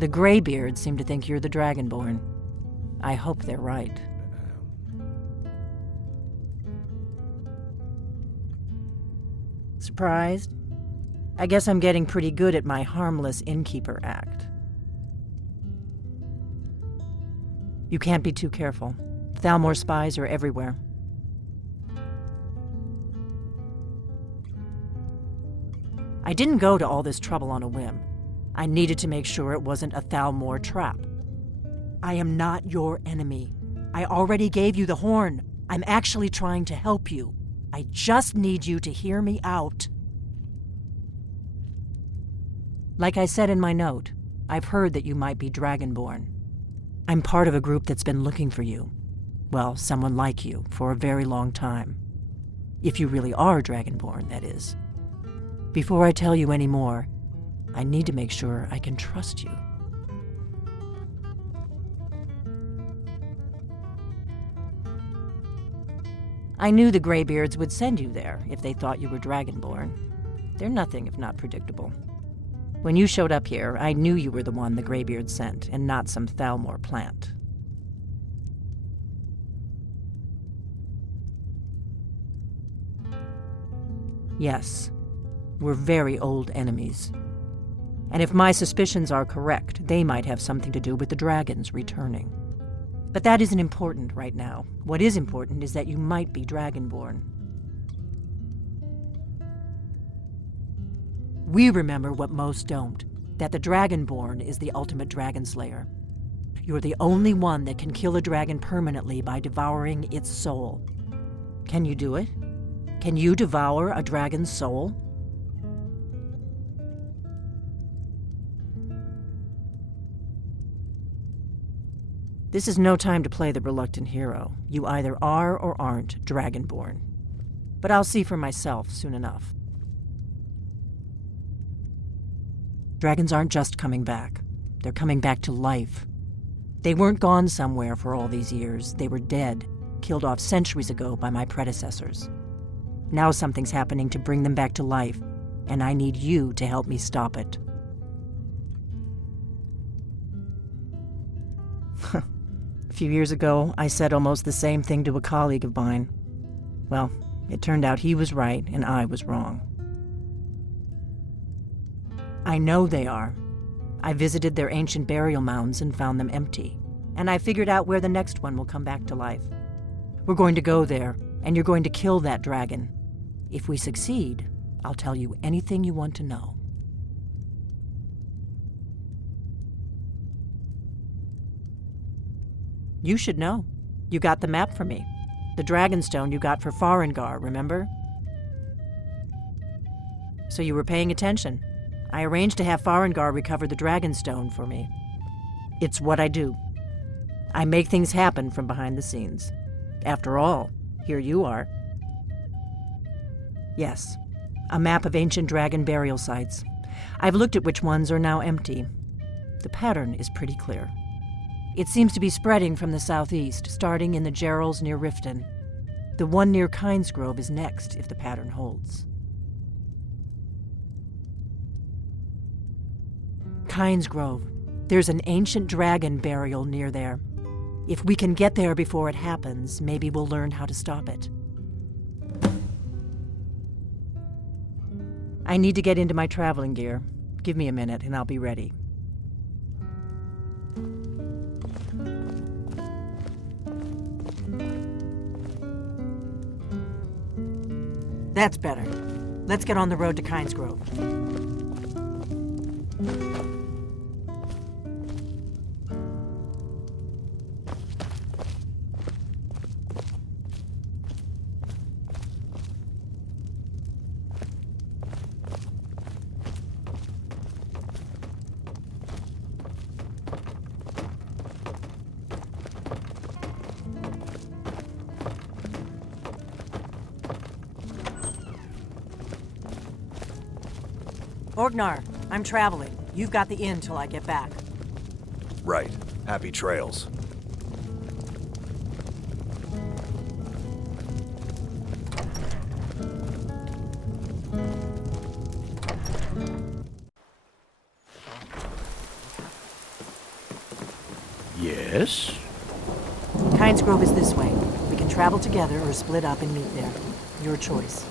The Greybeards seem to think you're the Dragonborn. I hope they're right. Surprised? I guess I'm getting pretty good at my harmless innkeeper act. You can't be too careful. Thalmor spies are everywhere. I didn't go to all this trouble on a whim. I needed to make sure it wasn't a Thalmor trap. I am not your enemy. I already gave you the horn. I'm actually trying to help you. I just need you to hear me out. Like I said in my note, I've heard that you might be Dragonborn. I'm part of a group that's been looking for you. Well, someone like you, for a very long time. If you really are Dragonborn, that is. Before I tell you any more, I need to make sure I can trust you. I knew the Greybeards would send you there if they thought you were Dragonborn. They're nothing if not predictable. When you showed up here, I knew you were the one the Greybeards sent, and not some Thalmor plant. Yes, we're very old enemies. And if my suspicions are correct, they might have something to do with the dragons returning. But that isn't important right now. What is important is that you might be Dragonborn. We remember what most don't, that the Dragonborn is the ultimate dragon slayer. You're the only one that can kill a dragon permanently by devouring its soul. Can you do it? Can you devour a dragon's soul? This is no time to play the reluctant hero. You either are or aren't Dragonborn. But I'll see for myself soon enough. Dragons aren't just coming back. They're coming back to life. They weren't gone somewhere for all these years. They were dead, killed off centuries ago by my predecessors. Now something's happening to bring them back to life, and I need you to help me stop it. A few years ago, I said almost the same thing to a colleague of mine. Well, it turned out he was right and I was wrong. I know they are. I visited their ancient burial mounds and found them empty, and I figured out where the next one will come back to life. We're going to go there, and you're going to kill that dragon. If we succeed, I'll tell you anything you want to know. You should know. You got the map for me. The Dragonstone you got for Farengar, remember? So you were paying attention. I arranged to have Farengar recover the Dragonstone for me. It's what I do. I make things happen from behind the scenes. After all, here you are. Yes, a map of ancient dragon burial sites. I've looked at which ones are now empty. The pattern is pretty clear. It seems to be spreading from the southeast, starting in the Gerals near Riften. The one near Kynesgrove is next, if the pattern holds. Kynesgrove. There's an ancient dragon burial near there. If we can get there before it happens, maybe we'll learn how to stop it. I need to get into my traveling gear. Give me a minute and I'll be ready. That's better. Let's get on the road to Kynesgrove. Orgnar, I'm traveling. You've got the inn till I get back. Right. Happy trails. Yes? Kynesgrove is this way. We can travel together or split up and meet there. Your choice.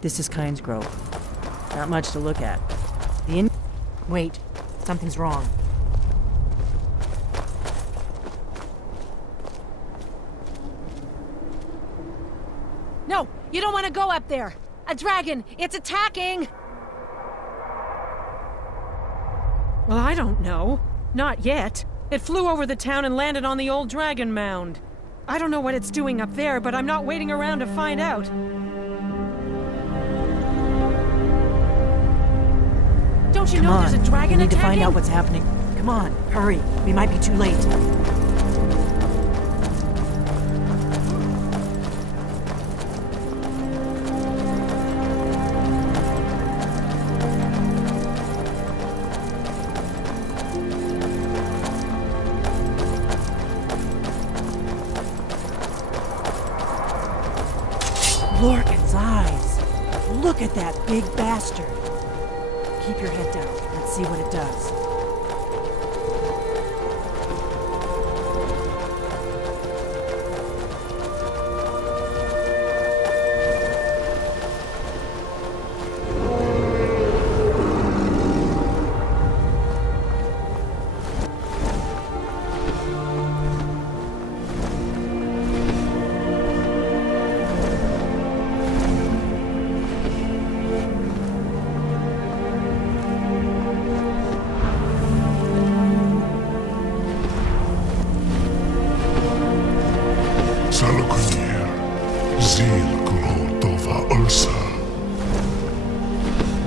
This is Kynesgrove. Not much to look at. Wait, something's wrong. No, you don't want to go up there! A dragon! It's attacking! Well, I don't know. Not yet. It flew over the town and landed on the old dragon mound. I don't know what it's doing up there, but I'm not waiting around to find out. Don't you know there's a dragon we need attacking? to find out what's happening. Come on, hurry. We might be too late. Lorcan's eyes. Look at that big bastard. Keep your head down. Let's see what it does.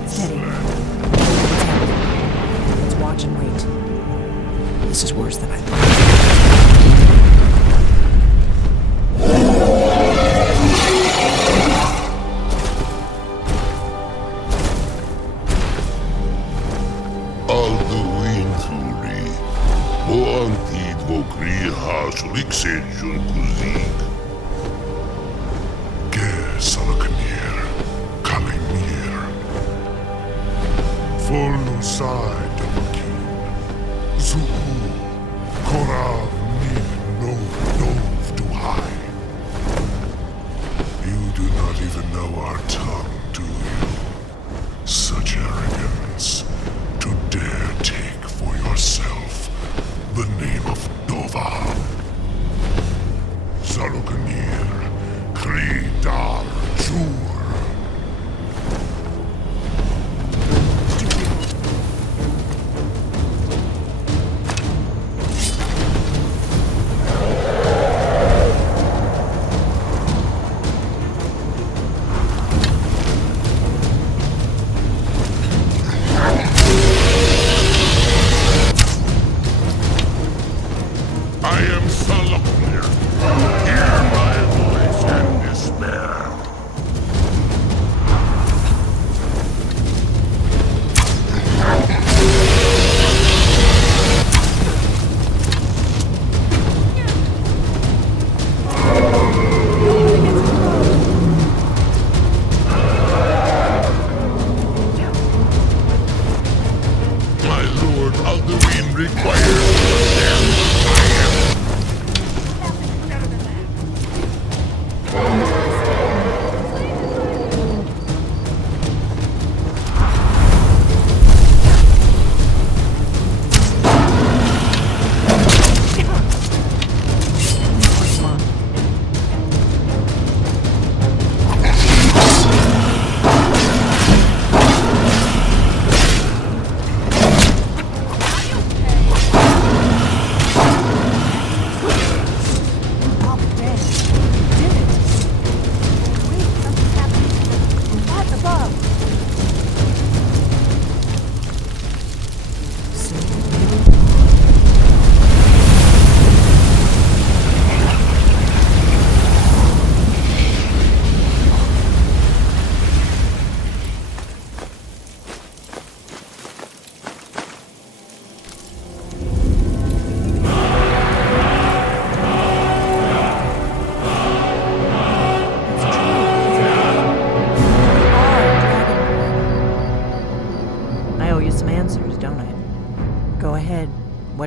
Steady. Let's watch and wait. This is worse than I thought. Alduin Fury, o antid vo kriha suliksenjun kuzik. Side Delphine, Zuhu, Korav, Nin, Nov, to high. You do not even know our tongue, do you? Such arrogance, to dare take for yourself the name of Dovah. Zalukanir, Kri Dar Jur.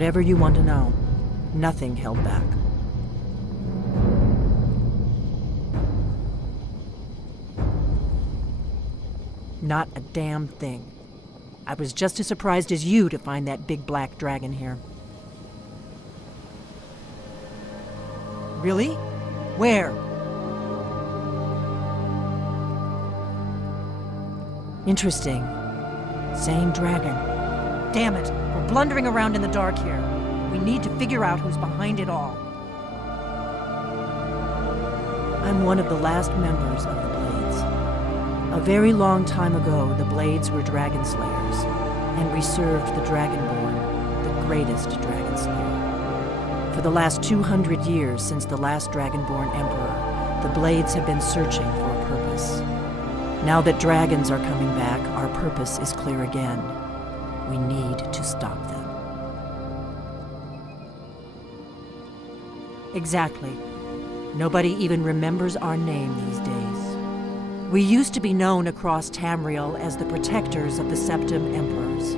Whatever you want to know, nothing held back. Not a damn thing. I was just as surprised as you to find that big black dragon here. Really? Where? Interesting. Same dragon. Damn it, we're blundering around in the dark here. We need to figure out who's behind it all. I'm one of the last members of the Blades. A very long time ago, the Blades were dragon slayers, and we served the Dragonborn, the greatest dragon slayer. For the last 200 years since the last Dragonborn Emperor, the Blades have been searching for a purpose. Now that dragons are coming back, our purpose is clear again. We need to stop them. Exactly. Nobody even remembers our name these days. We used to be known across Tamriel as the protectors of the Septim Emperors.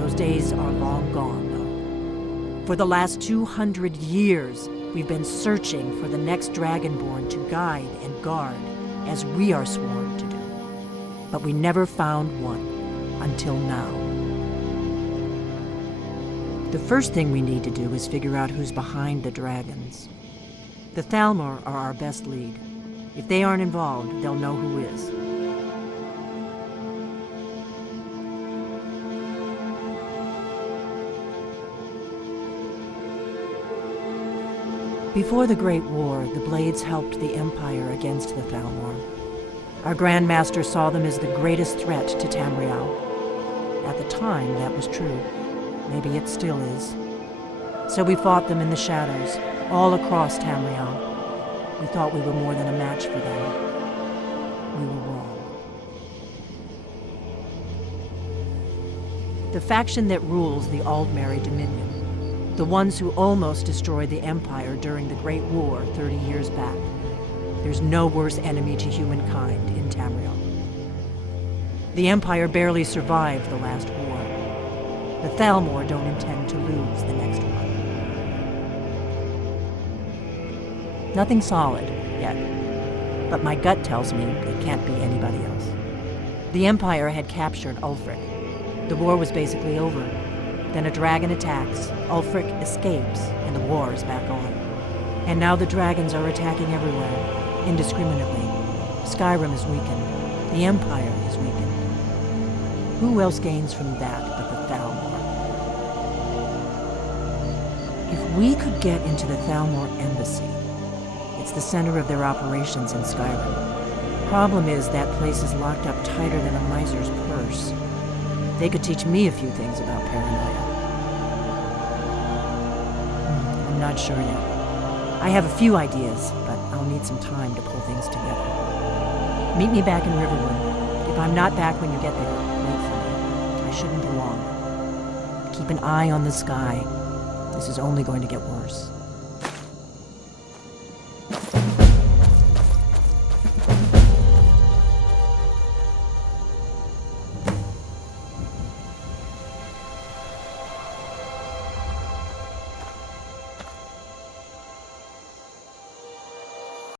Those days are long gone, though. For the last 200 years, we've been searching for the next Dragonborn to guide and guard, as we are sworn to do. But we never found one, until now. The first thing we need to do is figure out who's behind the dragons. The Thalmor are our best lead. If they aren't involved, they'll know who is. Before the Great War, the Blades helped the Empire against the Thalmor. Our Grand Master saw them as the greatest threat to Tamriel. At the time, that was true. Maybe it still is. So we fought them in the shadows, all across Tamriel. We thought we were more than a match for them. We were wrong. The faction that rules the Aldmeri Dominion, the ones who almost destroyed the Empire during the Great War 30 years back. There's no worse enemy to humankind in Tamriel. The Empire barely survived the last war. The Thalmor don't intend to lose the next one. Nothing solid, yet. But my gut tells me it can't be anybody else. The Empire had captured Ulfric. The war was basically over. Then a dragon attacks, Ulfric escapes, and the war is back on. And now the dragons are attacking everywhere, indiscriminately. Skyrim is weakened. The Empire is weakened. Who else gains from that but the Thalmor? If we could get into the Thalmor embassy, it's the center of their operations in Skyrim. Problem is, that place is locked up tighter than a miser's purse. They could teach me a few things about paranoia. I'm not sure yet. I have a few ideas, but I'll need some time to pull things together. Meet me back in Riverwood. If I'm not back when you get there, wait for me. I shouldn't be long. Keep an eye on the sky. This is only going to get worse.